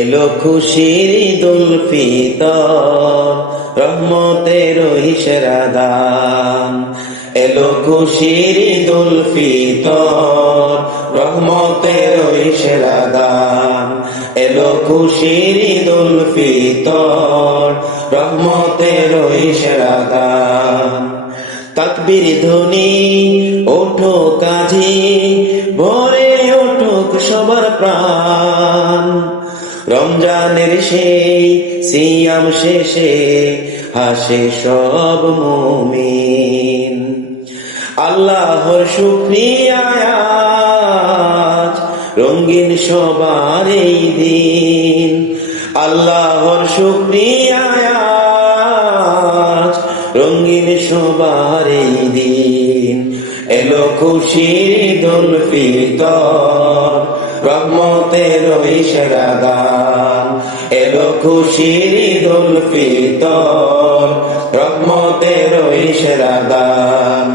এলো খুশির ঈদুল ফিতর, রহমতের সেরা দান। এলো খুশির ঈদুল ফিতর, রহমতের সেরা দান। এলো খুশির ঈদুল ফিতর, রহমতের সেরা দান। তাকবীর ধ্বনি ওঠো কাজী, ভরে ওঠুক সবার প্রাণ। রমজানের সেই সিয়াম শেষে হাসে সব মুমিন। আল্লাহর শুকরিয়া আজ রঙিন সবার এই দিন। আল্লাহর শুকরিয়া আজ রঙিন সবার এই দিন। এলো খুশির ঈদুল ফিতর, রহমতের সেরা দান। এলো খুশির ঈদুল ফিতর, রহমতের সেরা দান।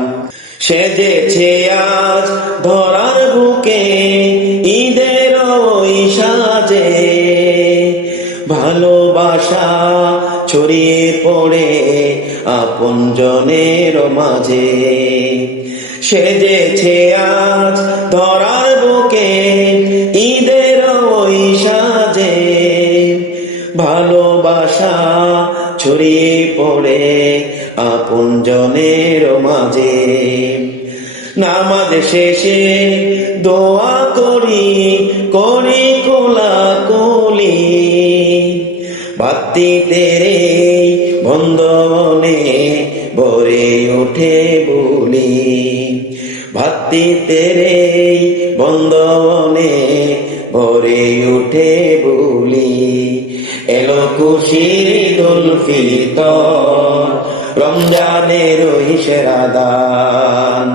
সেজেছে আজ ধরার বুকে ঈদের ওই সাজে, ভালোবাসা ছড়িয়ে পড়ে আপনজনের মাঝে। সেজেছে আজ ধরার বুকে ঈদের ওই সাজে, ভালোবাসা ছড়িয়ে পড়ে আপনজনের মাঝে। নামাজ শেষে দোয়া করি, করি কোলাকুলি, বাতি তেরে বন্ধনে ভরে ওঠে বলি। ভাতি তেরে বন্ধনে ভরে ওঠে বলি। এলো খুশির ঈদুল ফিতর, রমজানের সেরা দান।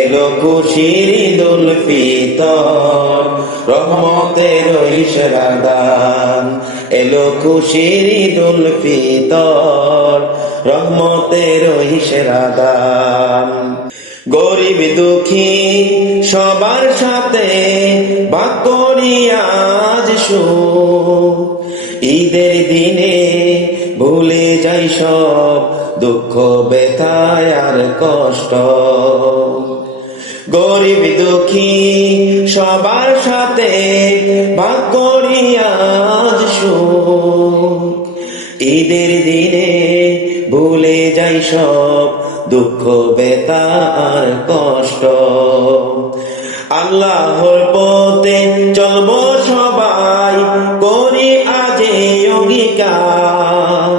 এলো খুশির ঈদুল ফিতর, রহমতের সেরা দান। এলো খুশির ঈদুল ফিতর, রহমতের সেরা দান। গরিব দুঃখী সবার সাথে ভাগ করি আজ সুখ। ঈদের দিনে ভুলে যাই সব দুঃখ ব্যথায় আর কষ্ট। গরিব দুঃখী সবার সাথে ভাগ করি আজ সুখ। ঈদের দিনে ভুলে যাই সব দুঃখ ব্যথা আর কষ্ট। আল্লাহর পথে চলবো সবাই, করি আজ অঙ্গীকার।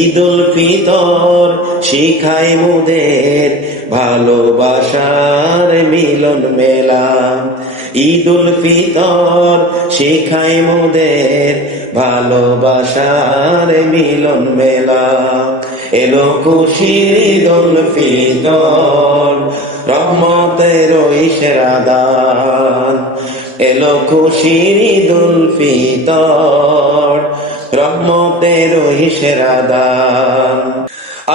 ঈদুল ফিতর শিখাই মোদের ভালোবাসার মিলন মেলা। ঈদুল ফিতর শিখাই মোদের ভালোবাসার মিলন মেলা। এলো খুশির ঈদুল ফিতর, রহমতের সেরা দান। এলো খুশির ঈদুল ফিতর, রহমতের সেরা দান।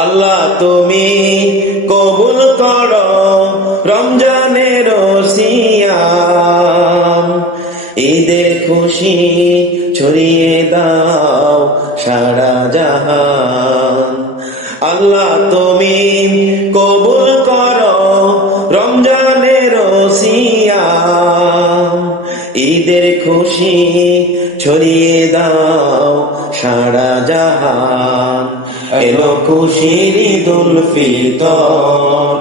আল্লাহ তুমি কবুল করো রমজানের সিয়াম। ঈদের খুশি ছড়িয়ে দাও সারা জাহান। আল্লাহ তুমি কবুল করো রমজানের সিয়াম। ঈদের খুশি ছড়িয়ে দাও সারা জাহান। এলো খুশির ঈদুল ফিতর,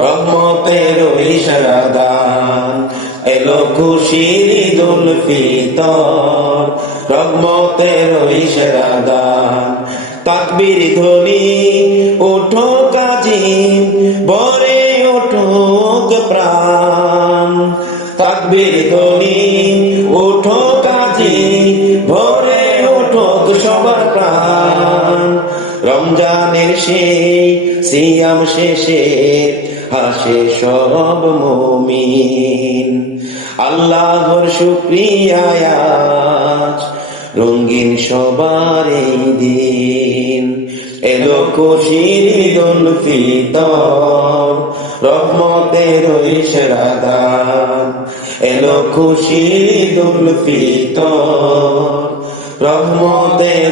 রহমতের সেরা দান। এলো খুশির ঈদুল ফিতর, রহমতের সেরা দান। তাকবীর ধ্বনি ওঠো কাজী, ভরে ওঠুক প্রাণ। তাকবীর ধ্বনি ওঠো কাজী, ভরে ওঠুক সবার প্রাণ। রমজানের সেই সিয়াম শেষে হাসে সব মুমিন। আল্লাহর শুকরিয়া আজ রঙিন সবার এই দিন। এলো খুশির ঈদুল ফিতর, রহমতের সেরা দান। এলো খুশির ঈদুল ফিতর, রহমতের